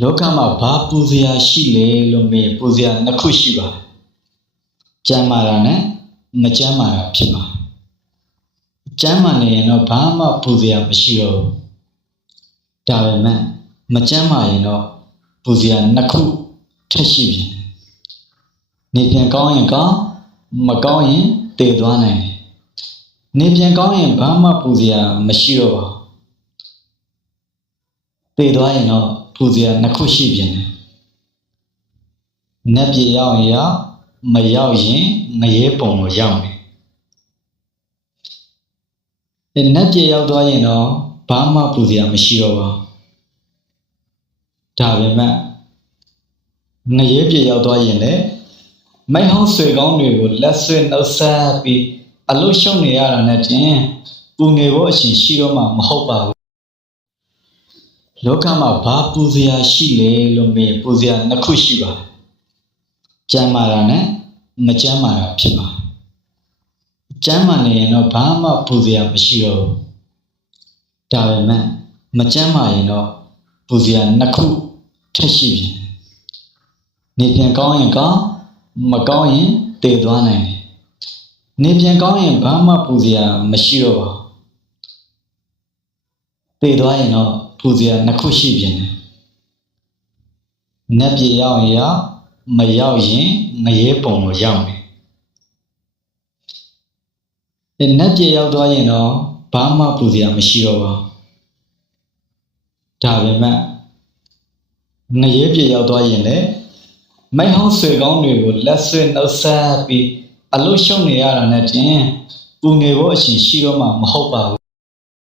လောကမှာဘာပူစရာရှိလဲလို့မေးပူစရာနှစ်ခုရှိပါတယ်ကျမ်းမာတာနဲ့မကျမ်းမာတာဖြစ်ပါတယ်ကျမ်းမာနေရင်တော့ဘာမှပူစရာမရှိတော့ဘူးဒါပေမဲ့မကျမ်းမာရင်တော့ပူစရာနှစ်ခုထပ်ရှိပြန်တယ်နေပြန်ကောင်းရင်ကောင်းမကောင်းရင်တည်သွားနိုင်တယ်နေပြန်ကောင်းရင်ဘာမှပူစရာမရှိတော့ပါဘူးတည်သွားရင်တော့ပူစရာနှစ်ခုရှိပြန်တယ်နတ်ပြည်ရောက်ရင်ရောက်မရောက်ရင်ငရဲပုံကိုရောက်တယ်နတ်ပြည်ရောက်သွားရင်တော့ဘာမှပူစရာမရှိတော့ပါဒါပေမဲ့ငရဲပြည်ရောက်သွားရင်လည်းမိုက်ဟောင်းဆွေကောင်းတွေကိုလက်ဆွဲနှုတ်ဆက်ပြီးအလုရှုံနေရတာနဲ့တင်ပူနေဖို့အရှင်ရှိတော့မှမဟုတ်ပါဘူးလောကမှာဘာပူစရာရှိလဲလို့မေးပူစရာနှစ်ခုရှိပါတယ်ကျမ်းမာတာနဲ့မကျမ်းမာတာဖြစ်ပါတယ်ကျမ်းမာနေရင်တော့ဘာမှပူစရာမရှိတော့ဘူးဒါပေမဲ့မကျမ်းမာရင်တော့ပူစရာနှစ်ခုထပ်ရှိပြန်တယ်နေပြန်ကောင်းရင်ကောင်းမကောင်းရင်တည်သွားနိုင်တယ်နေပြန်ကောင်းရင်ဘာမှပူစရာမရှိတော့ပါဘူးတည်သွားရင်တော့ပူစရာနှစ်ခုရှိပြန်တယ်နတ်ပြည်ရောက်ရင်ရောက်မရောက်ရင်ငရဲပုံကိုရောက်တယ်နတ်ပြည်ရောက်သွားရင်တော့ဘာမှပူစရာမရှိတော့ပါဒါပေမဲ့ငရဲပြည်ရောက်သွားရင်လည်းမိုက်ဟောင်းဆွေကောင်းတွေကိုလက်ဆွဲနှုတ်ဆက်ပြီးအလုရှုံနေရတာနဲ့တင်ပူနေဖို့အရှင်ရှိတော့မှမဟုတ်ပါဘူး